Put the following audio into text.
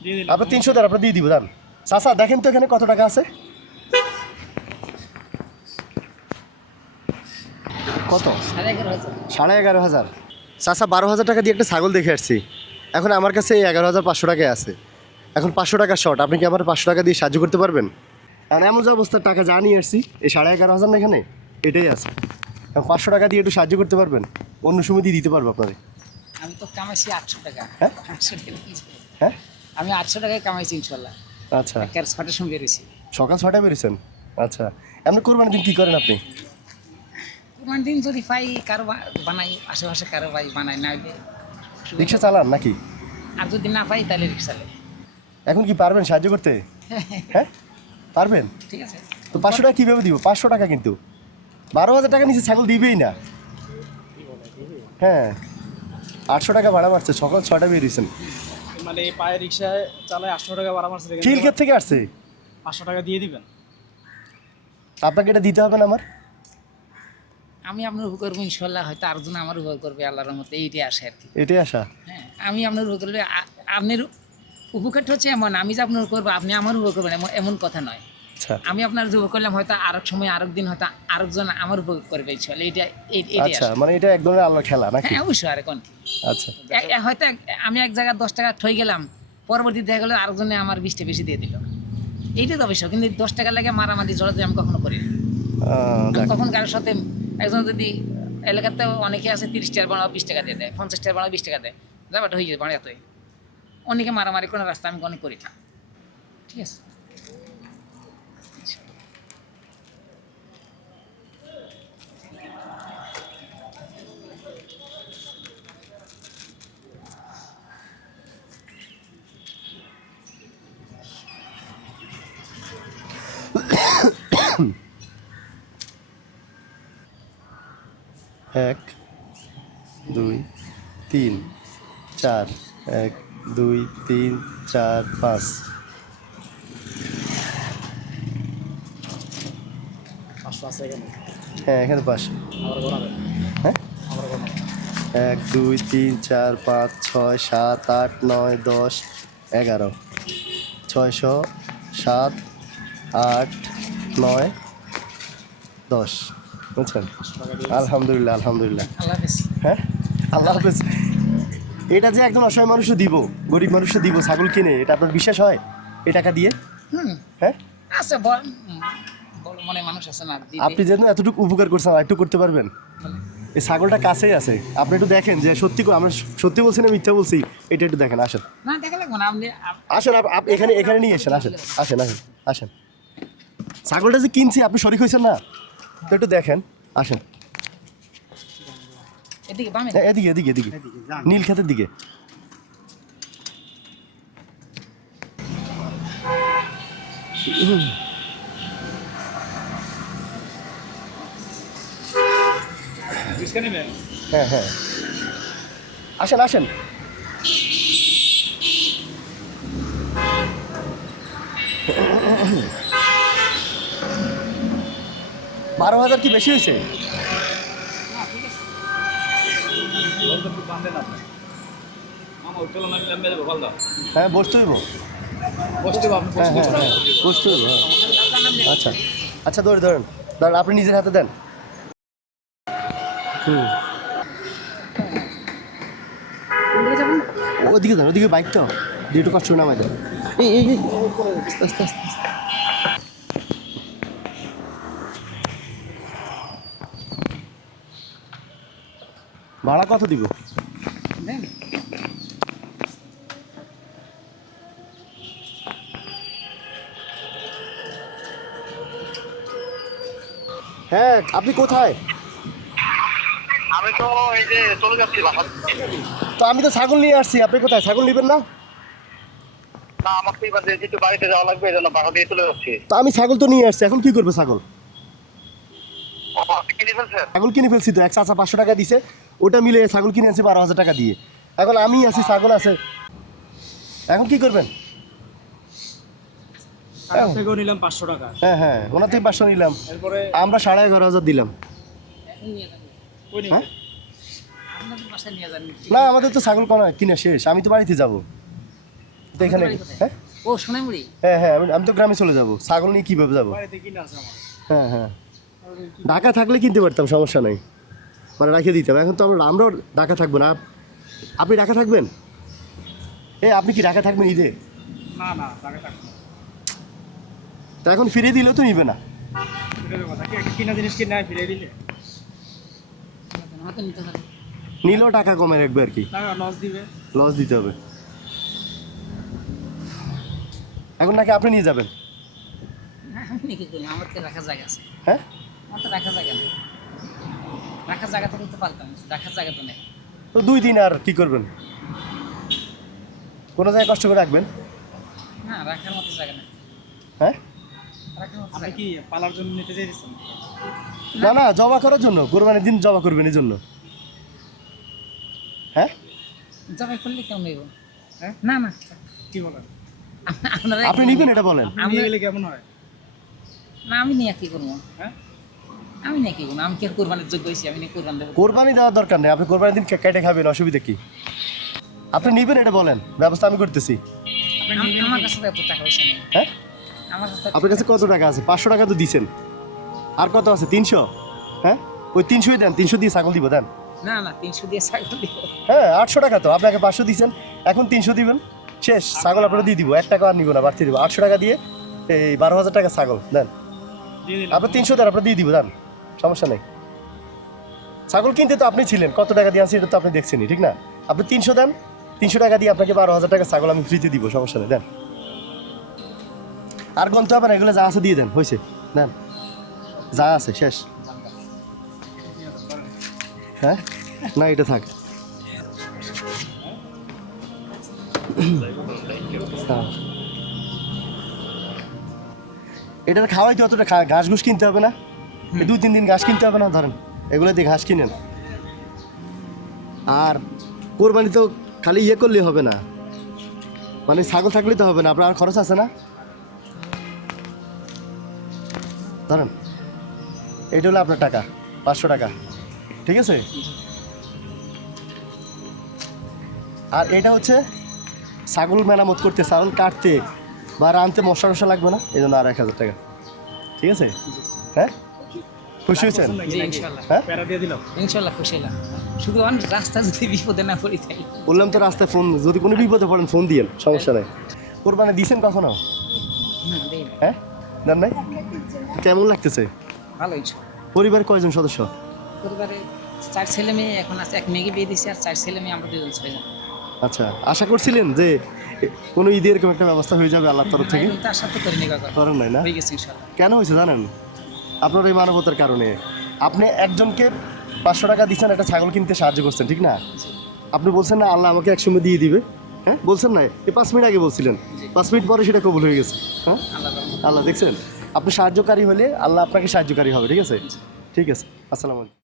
আপনার 300 দেন, আপনার দিয়ে দিব দান। চাচা দেখেন তো এখানে কত টাকা আছে, কত? 11,500। চাচা 12,000 টাকা দিয়ে একটা ছাগল দেখে আসছি, এখন আমার কাছে 11,500 টাকায় আছে। এখন 500 টাকা শর্ট, আপনি কি আমার 500 টাকা দিয়ে সাহায্য করতে পারবেন? আর এমন যে অবস্থার টাকা যা নিয়ে আসছি এই 11,500 না এখানে এটাই আছে। এখন 500 টাকা দিয়ে একটু সাহায্য করতে পারবেন? অন্য সময় দিয়ে দিতে পারবো আপনাদের। আমি তো কামাইছি 800 টাকা। হ্যাঁ 800 টাকা দিয়েছি। হ্যাঁ আমি 800 টাকায় কামাইছি ইনশাল্লাহ। আচ্ছা, একের 6টার সময় বেরিয়েছি। সকাল 6টায় বেরিয়েছেন? আচ্ছা, এমনি কোরবানির দিন কী করেন আপনি? কোরবানির দিন যদি পাই কারো বানাই, আশেপাশে কারো ভাই বানাই, না হলে রিক্সা চালান নাকি? আর যদি না পাই তাহলে রিক্সা চালাই। এখন কি পারবেন সাহায্য করতে? হ্যাঁ পারবেন? ঠিক আছে। তো 500 টাকা কীভাবে দিব? 500 টাকা কিন্তু 12,000 টাকা নিচে ছাগল দিবেই না। হ্যাঁ 800 টাকা ভাড়া মারছে, সকাল 6টায় বেরিয়েছেন। মানে পায়ে রিক্সায় চালায় 800 টাকা ভাড়া মারছে, খিলক্ষেত থেকে আসছে। 500 টাকা দিয়ে দিবেন। আপনাকে এটা দিতে হবে না আমার? আমি আপনার উপর করবো ইনশাল্লাহ, হয়তো আরেকজন আমার উপর করবে, আল্লাহর মতো এইটাই আসে আর কি। এটাই আশা। হ্যাঁ আমি আপনার উপর করলে আপনার উপকারটা হচ্ছে এমন, আমি যে আপনার করবো আপনি আমার উপর করবেন এমন কথা নয়। আচ্ছা আমি আপনার যে উপর করলাম, হয়তো আরেক সময় আরেক দিন হয়তো আরেকজন আমার উপর করবে ইনশাল্লাহ, এইটাই আচ্ছা, আসে। মানে এটা এক ধরনের আল্লাহর খেলা নাকি? হ্যাঁ অবশ্যই, আর কোন আচ্ছা হয়তো আমি এক জায়গায় 10 টাকা ঠই গেলাম, পরবর্তী দেখা গেলো আরেকজনে আমার 20টা বেশি দিয়ে দিল, এইটাই তো অবশ্য। কিন্তু 10 টাকা লাগে মারামারি জড়াতে আমি কখনো করি না। আমি দেখ, কখন কারোর সাথে একজন যদি এলাকাতে অনেকে আছে 30 টাকা বাড়াও 20 টাকা দিয়ে দেয়, 50 টাকা বাড়াও 20 টাকা দেয়, ব্যাপারটা হয়ে যায় বাড়ে এতই। অনেকে মারামারি কোনো রাস্তা আমি অনেক করি না। ঠিক আছে। এক 2 3 4, 1 2 3 4 5। 500 আছে এখানে, হ্যাঁ এখানে 5। আমার গোনাবেন, হ্যাঁ আমার গোনাবেন। 1 2 3 4 5 6 7 8 9 10 11 600 7 8 9 10 বুঝছেন? আলহামদুলিল্লাহ আলহামদুলিল্লাহ। আল্লাহ হাফেজ। হ্যাঁ আল্লাহ হাফেজ। এটা যে একজন অসহায় মানুষও দিব, গরিব মানুষও দিব ছাগল কিনে, এটা আপনার বিশ্বাস হয় এই টাকা দিয়ে? হ্যাঁ আচ্ছা বড় মনে মানুষ আছে না দিদি। আপনি যেন এতটুকু উপকার করছেন আর একটু করতে পারবেন? এই ছাগলটা কাছেই আছে, আপনি একটু দেখেন যে সত্যি আমরা সত্যি বলছি না মিথ্যা বলছি, এটা একটু দেখেন। আসেন না দেখা লাগবে না, আপনি আসেন, আপনি এখানে এখানে নিয়ে আসেন। আসেন আসেন আসেন আসেন, ছাগলটা যে কিনছি আপনি শরিক হয়েছেন না, তো একটু দেখেন। আসেন এদিকে বামে। এদিকে এদিকে এদিকে নীল ক্ষেতের দিকে। রিক্সা নেবেন? হ্যাঁ হ্যাঁ আসেন আসেন। বারো হাজার কি বেশি হয়েছে? বলতে খুব বান্ধে না আপনি। মামা উঠলো না, আমি যাবো বল দাও। হ্যাঁ বসতে হইব। বসতে হবে, আপনি হ্যাঁ বসতে হ্যাঁ হ্যাঁ বসতে হইব। হ্যাঁ আচ্ছা আচ্ছা, ধরে ধরেন ধরেন, আপনি নিজের হাতে দেন। হুম ওদিকে দেন, ওদিকে বাইক তো দিয়ে একটু কষ্ট করে নামাই দেন। এই আস্তে আস্তে আস্তে আস্তে। ভাড়া কত দিব? দেন। হ্যাঁ আপনি কোথায়? আমি তো এই যে চলে যাচ্ছি বাসা। তো আমি তো ছাগল নিয়ে আসছি, আপনি কোথায়? ছাগল নেবেন না? না আমাকে এবার যেহেতু বাড়িতে যাওয়া লাগবে এই জন্য বাসা দিয়ে চলে যাচ্ছি। তো আমি ছাগল তো নিয়ে আসছি, এখন কি করবে ছাগল? আপনি কিনে ফেলছেন? ছাগল কিনে ফেলছি তো, এক চাচা 500 টাকা দিছে, ওটা মিলে ছাগল কিনে আনছি 12,000 টাকা দিয়ে। এখন আমি আছি, ছাগল আছে, এখন কি করবেন? টাকা থেকেও নিলাম 500 টাকা, হ্যাঁ হ্যাঁ ওনার থেকে 500 নিলাম, এরপরে আমরা 11,500 দিলাম। নিয়ে যান। কই হ্যাঁ? নিবেন? আপনাদের বাসায় নিয়ে যান। না আমাদের তো ছাগল কিনা শেষ, আমি তো বাড়িতে যাব, তো এখানে বাড়ি কোথায়? হ্যাঁ ও সোনাইমুড়ি। হ্যাঁ হ্যাঁ আমি তো গ্রামে চলে যাব, ছাগল নিয়ে কীভাবে যাবো? বাড়িতে কিনে আছে আমার। হ্যাঁ হ্যাঁ ঢাকা থাকলে কিনতে পারতাম, সমস্যা নেই, মানে রাখিয়ে দিতাম। এখন তো আমরাও ঢাকা থাকবো না। আপনি ঢাকা থাকবেন? আপনি কি ঢাকা থাকবেন ঈদে? না না, টাকা থাকবে না। তা এখন ফিরিয়ে দিলেও তো নিবে না। এটা তো কথা, একটা কিনা জিনিস কিনে ফিরে দিলে হয়তো নিতে হবে। নিলেও টাকা কমে রাখবে আর কি, টাকা লস দিবে। লস দিতে হবে। এখন নাকি আপনি নিয়ে যাবেন? হ্যাঁ আমি নাকি করি, আমার তো রাখার জায়গা আছে। হ্যাঁ আমার তো রাখার জায়গা নেই, রাখার জায়গা তো করতে পারতাম, রাখার জায়গা তো নেই। তো 2 দিন আর কি করবেন? কোনো জায়গায় কষ্ট করে রাখবেন? না রাখার মতো জায়গা নেই, হ্যাঁ রাখার মতো আপনি জায়গা কি পালার জন্য নিতে চাইছেন? না না, জবা করার জন্য, কোরবানির দিন জবা করবেন এই জন্য। হ্যাঁ জবাই করলে কেমন নেব? হ্যাঁ? না না, কি বলেন? আপনারা আপনি নিবেন এটা বলেন। আপনি নিয়ে গেলে কেমন হয়? না আমি নিয়ে কি করবো? হ্যাঁ, আমি নিয়ে কি করবো? আমি কি আর কোরবানির যোগ্য হয়েছি? আমি নিয়ে কোরবান দেবো? কোরবানি দেওয়ার দরকার নেই, আপনি কোরবানির দিন কেটে খাবেন, অসুবিধা কি? আপনি নিবেন এটা বলেন, ব্যবস্থা আমি করতেছি। আমার কাছে তো এত টাকা পয়সা নেই। হ্যাঁ আমার কাছে আপনার কাছে কত টাকা আছে? 500 টাকা তো দিছেন, আর কত আছে? 300? হ্যাঁ ওই 300ই দেন, 300 দিয়ে ছাগল দিব দেন। না না 300 দিয়ে ছাগল দিব। হ্যাঁ 800 টাকা তো, আপনাকে 500 দিছেন, এখন 300 দিবেন, শেষ। ছাগল আপনারা দিয়ে দিব, 1 টাকা আর নিব না, বাড়তি দিব। 800 টাকা দিয়ে এই 12,000 টাকা ছাগল দেন। দিয়ে দিলাম। আপনি 300 দেন, আপনার দিয়ে দিব দেন, সমস্যা নেই। ছাগল কিনতে তো আপনি ছিলেন, কত টাকা দিয়ে আনছি এটা তো আপনি দেখছেনই, ঠিক না? আপনি 300 দেন, 300 টাকা দিয়ে আপনাকে 12,000 টাকা ছাগল আমি ফ্রিতে দিব, সমস্যা নেই দেন। আর গন্তে হবে না, এগুলো যা আছে দিয়ে দেন, হয়েছে দেন, যা আছে শেষ। হ্যাঁ না এটা থাক। হ্যাঁ। এটার খাওয়াই তো অতটা ঘাস ঘুষ কিনতে হবে না, 2-3 দিন ঘাস কিনতে হবে না, ধরেন এগুলো দিয়ে ঘাস কিনেন। আর কোরবানি তো খালি ইয়ে করলে হবে না, মানে ছাগল থাকলেই তো হবে না, আপনার আর খরচ আছে না। ধরেন এটা হলো আপনার টাকা, 500 টাকা, ঠিক আছে? আর এটা হচ্ছে ছাগল মেরামত করতে, ছাগল কাটতে বা রানতে মশলা টশলা লাগবে না, এই জন্য আর 1000 টাকা, ঠিক আছে? হ্যাঁ খুশি হয়েছেন? জি ইনশাল্লাহ, হ্যাঁ প্যারা দিয়ে দিলাম। ইনশাল্লাহ খুশি হলাম। শুধু অনেক রাস্তা যদি বিপদে না পড়ি তাই। বললাম তো রাস্তায় ফোন, যদি কোনো বিপদে পড়েন ফোন দিয়েন, সমস্যা নেই। কোরবানি দিয়েছেন কখনো? না দেই না। হ্যাঁ দেন নাই? কেমন লাগতেছে? ভালো ইনশাল্লাহ। পরিবারে কয়জন সদস্য? পরিবারে 4 ছেলে মেয়ে এখন আছে, 1 মেয়েকে বিয়ে দিয়েছি, আর 4 ছেলে মেয়ে, আমরা 2জন 6জন। আচ্ছা, আশা করছিলেন যে কোনো ঈদের এরকম একটা ব্যবস্থা হয়ে যাবে আল্লাহর তরফ থেকে? তার সাথে করিনি কাকা, করেন নাই না? হয়ে গেছে ইনশাল্লাহ। কেন হয়েছে জানেন? আপনার এই মানবতার কারণে। আপনি একজনকে 500 টাকা দিচ্ছেন একটা ছাগল কিনতে সাহায্য করছেন, ঠিক না? আপনি বলছেন না আল্লাহ আমাকে একসময় দিয়ে দিবে, হ্যাঁ বলছেন না? এই 5 মিনিট আগে বলছিলেন, 5 মিনিট পরে সেটা কবুল হয়ে গেছে। হ্যাঁ আল্লাহ আল্লাহ দেখছেন, আপনি সাহায্যকারী হলে আল্লাহ আপনাকে সাহায্যকারী হবে, ঠিক আছে? ঠিক আছে, আসসালামু আলাইকুম।